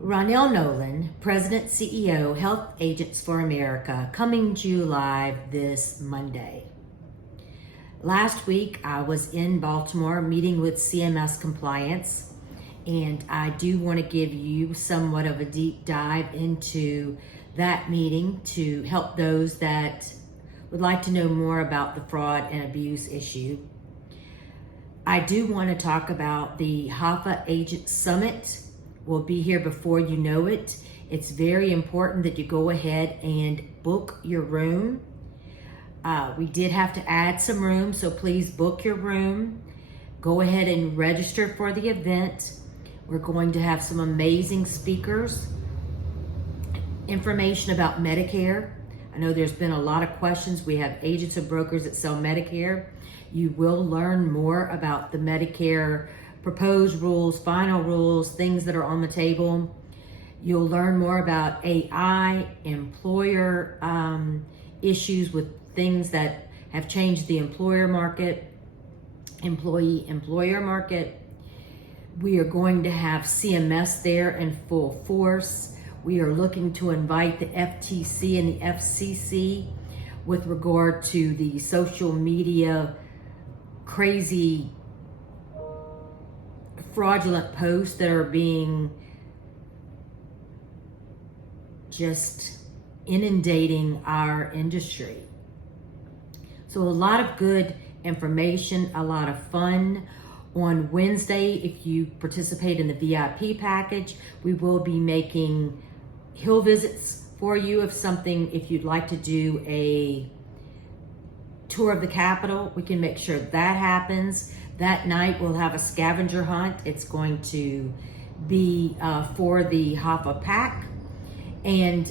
Ronell Nolan, President, CEO, Health Agents for America, coming to you live this Monday. Last week, I was in Baltimore meeting with CMS Compliance, and I do want to give you somewhat of a deep dive into that meeting to help those that would like to know more about the fraud and abuse issue. I do want to talk about the HAFA Agent Summit. Will be here before you know it. It's very important that you go ahead and book your room. We did have to add some rooms, so please book your room. Go ahead and register for the event. We're going to have some amazing speakers. Information about Medicare. I know there's been a lot of questions. We have agents and brokers that sell Medicare. You will learn more about the Medicare proposed rules, final rules, things that are on the table. You'll learn more about AI, employer issues with things that have changed the employer market, employer market. We are going to have CMS there in full force. We are looking to invite the FTC and the FCC with regard to the social media crazy fraudulent posts that are being just inundating our industry. So a lot of good information, a lot of fun. On Wednesday, if you participate in the VIP package, we will be making hill visits for you. If you'd like to do a tour of the Capitol, we can make sure that happens. That night we'll have a scavenger hunt. It's going to be for the HAFA pack. And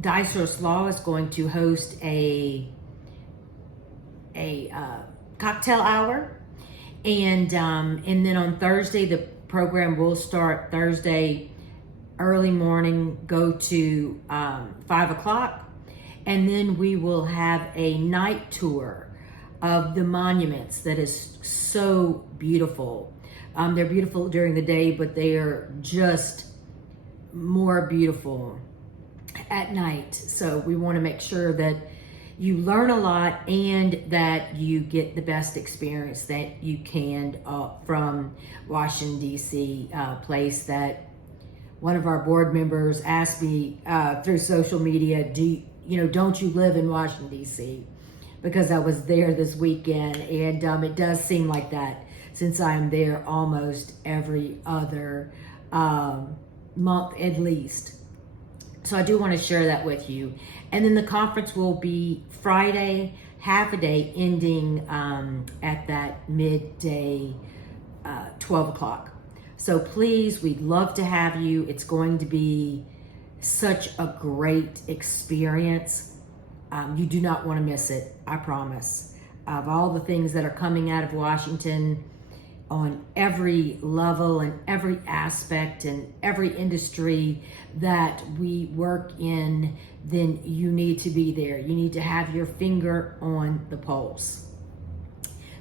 Dicers Law is going to host a cocktail hour. And then on Thursday, the program will start Thursday early morning, go to 5 o'clock. And then we will have a night tour of the monuments that is so beautiful. They're beautiful during the day, but they are just more beautiful at night. So we want to make sure that you learn a lot and that you get the best experience that you can from Washington, D.C., place that one of our board members asked me through social media, don't you live in Washington, D.C.? Because I was there this weekend, and it does seem like that since I'm there almost every other month at least. So I do want to share that with you. And then the conference will be Friday, half a day, ending at that midday, 12 o'clock. So please, we'd love to have you. It's going to be such a great experience. You do not want to miss it, I promise. Of all the things that are coming out of Washington on every level and every aspect and every industry that we work in, then you need to be there. You need to have your finger on the pulse.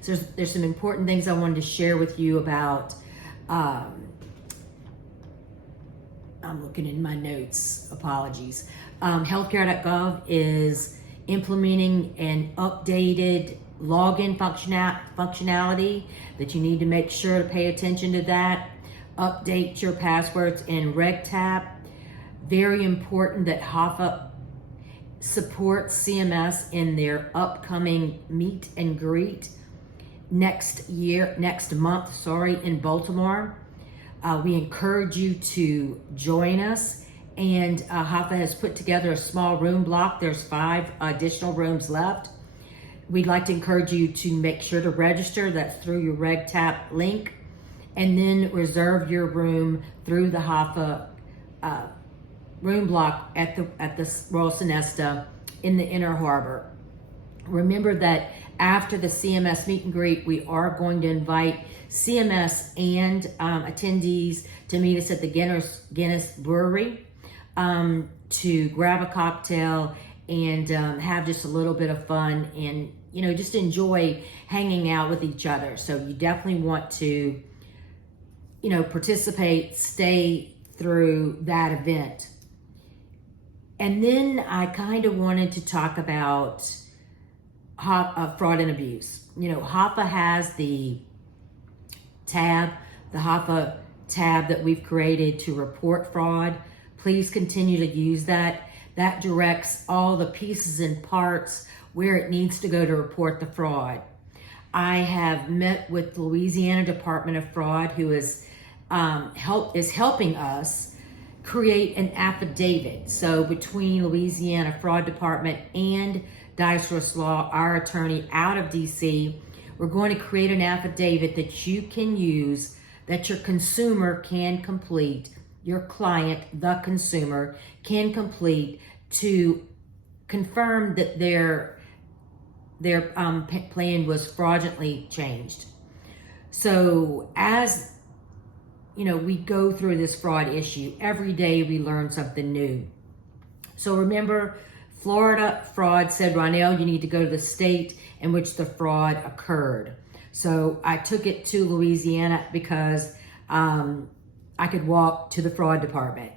So there's some important things I wanted to share with you about. I'm looking in my notes, apologies. Healthcare.gov is implementing an updated login functionality that you need to make sure to pay attention to that. Update your passwords in RegTap. Very important that HAFA supports CMS in their upcoming meet and greet next month, in Baltimore. We encourage you to join us. And HAFA has put together a small room block. There's 5 additional rooms left. We'd like to encourage you to make sure to register. That's through your RegTap link. And then reserve your room through the HAFA room block at the Royal Sonesta in the Inner Harbor. Remember that after the CMS meet and greet, we are going to invite CMS and attendees to meet us at the Guinness Brewery. To grab a cocktail and have just a little bit of fun and, just enjoy hanging out with each other. So you definitely want to, participate, stay through that event. And then I kind of wanted to talk about fraud and abuse. You know, HAFA has the HAFA tab that we've created to report fraud. Please continue to use that. That directs all the pieces and parts where it needs to go to report the fraud. I have met with the Louisiana Department of Fraud, who is helping us create an affidavit. So between Louisiana Fraud Department and Dice Law, our attorney out of DC, we're going to create an affidavit that you can use, that your consumer can complete, your client, the consumer, can complete to confirm that their plan was fraudulently changed. So as you know, we go through this fraud issue. Every day we learn something new. So remember, Florida fraud said, Ronell, you need to go to the state in which the fraud occurred. So I took it to Louisiana because I could walk to the fraud department.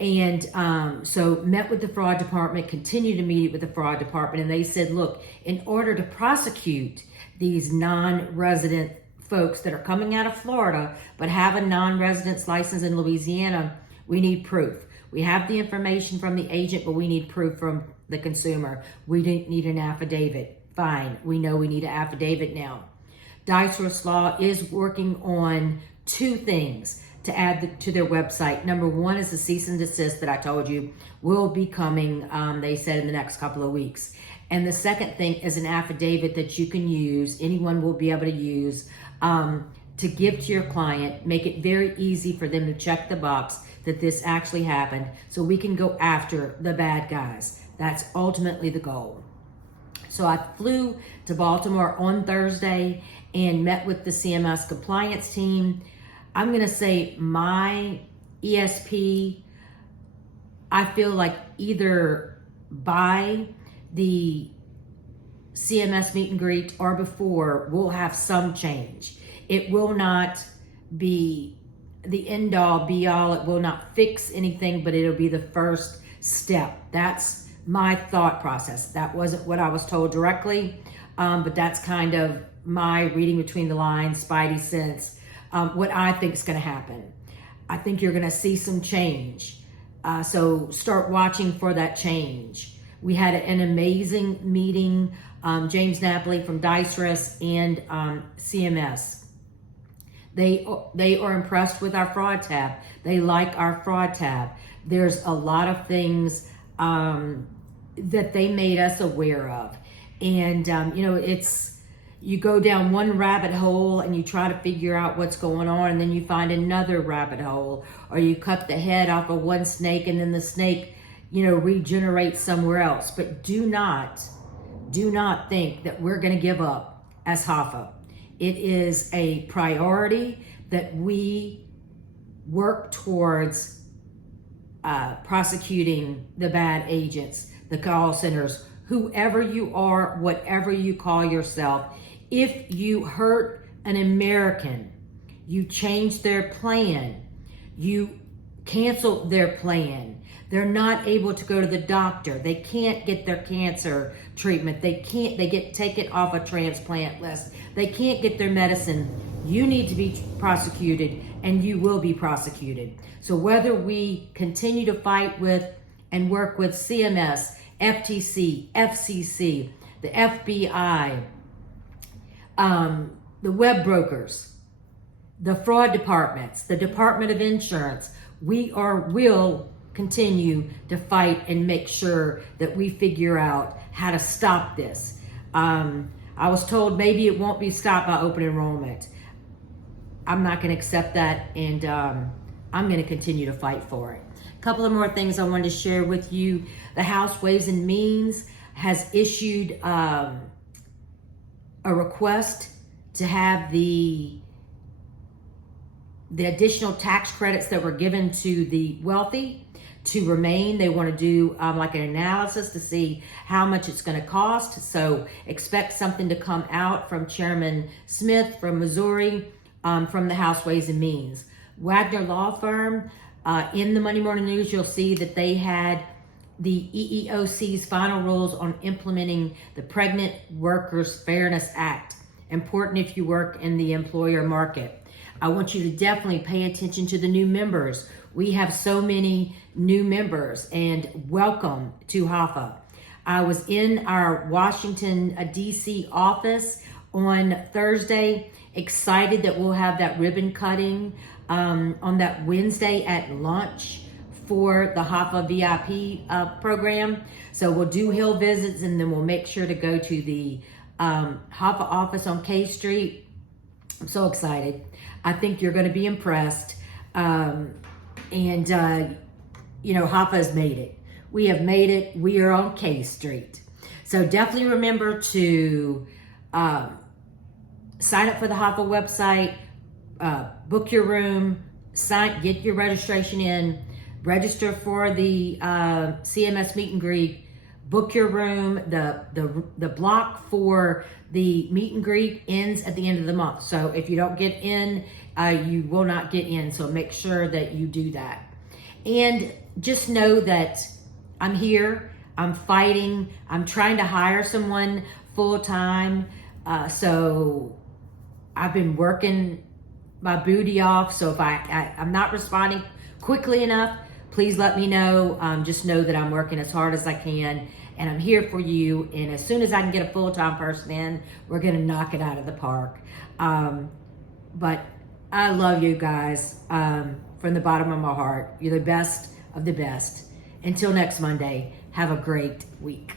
And so met with the fraud department, continued to meet with the fraud department, and they said, look, in order to prosecute these non-resident folks that are coming out of Florida but have a non-residence license in Louisiana, we need proof. We have the information from the agent, but we need proof from the consumer. We need an affidavit. Fine, we know we need an affidavit now. Dice Law is working on two things to add to their website. Number one is the cease and desist that I told you will be coming, they said, in the next couple of weeks. And the second thing is an affidavit that you can use, anyone will be able to use, to give to your client, make it very easy for them to check the box that this actually happened so we can go after the bad guys. That's ultimately the goal. So I flew to Baltimore on Thursday and met with the CMS compliance team. I'm going to say my ESP, I feel like either by the CMS meet and greet or before, we'll have some change. It will not be the end all be all. It will not fix anything, but it'll be the first step. That's my thought process. That wasn't what I was told directly, but that's kind of my reading between the lines, spidey sense, what I think is going to happen. I think you're going to see some change. So start watching for that change. We had an amazing meeting, James Napoli from Dice and CMS. They are impressed with our fraud tab. They like our fraud tab. There's a lot of things that they made us aware of. And, you know, you go down one rabbit hole and you try to figure out what's going on, and then you find another rabbit hole, or you cut the head off of one snake and then the snake, you know, regenerates somewhere else. But do not think that we're going to give up as HAFA. It is a priority that we work towards prosecuting the bad agents, the call centers, whoever you are, whatever you call yourself. If you hurt an American, you change their plan, you cancel their plan, they're not able to go to the doctor, they can't get their cancer treatment, they get taken off a transplant list, they can't get their medicine, you need to be prosecuted, and you will be prosecuted. So whether we continue to fight with and work with CMS, FTC, FCC, the FBI, the web brokers, the fraud departments, the Department of Insurance, will continue to fight and make sure that we figure out how to stop this. I was told maybe it won't be stopped by open enrollment. I'm not going to accept that, and I'm going to continue to fight for it. A couple of more things I wanted to share with you. The House Ways and Means has issued a request to have the additional tax credits that were given to the wealthy to remain. They want to do like an analysis to see how much it's going to cost. So expect something to come out from Chairman Smith from Missouri, from the House Ways and Means. Wagner Law Firm In the Monday Morning News, you'll see that they had the EEOC's final rules on implementing the Pregnant Workers Fairness Act. Important if you work in the employer market. I want you to definitely pay attention to the new members. We have so many new members, and welcome to HAFA. I was in our Washington, D.C. office on Thursday, excited that we'll have that ribbon cutting on that Wednesday at lunch for the HAFA VIP program. So we'll do Hill visits, and then we'll make sure to go to the HAFA office on K Street. I'm so excited. I think you're going to be impressed. HAFA has made it. We have made it. We are on K Street. So definitely remember to sign up for the HAFA website, book your room, get your registration in, register for the CMS meet and greet, book your room. The block for the meet and greet ends at the end of the month. So if you don't get in, you will not get in. So make sure that you do that. And just know that I'm here, I'm fighting, I'm trying to hire someone full time. So I've been working my booty off. So if I'm not responding quickly enough, please let me know. Just know that I'm working as hard as I can, and I'm here for you. And as soon as I can get a full-time person in, we're gonna knock it out of the park. But I love you guys from the bottom of my heart. You're the best of the best. Until next Monday, have a great week.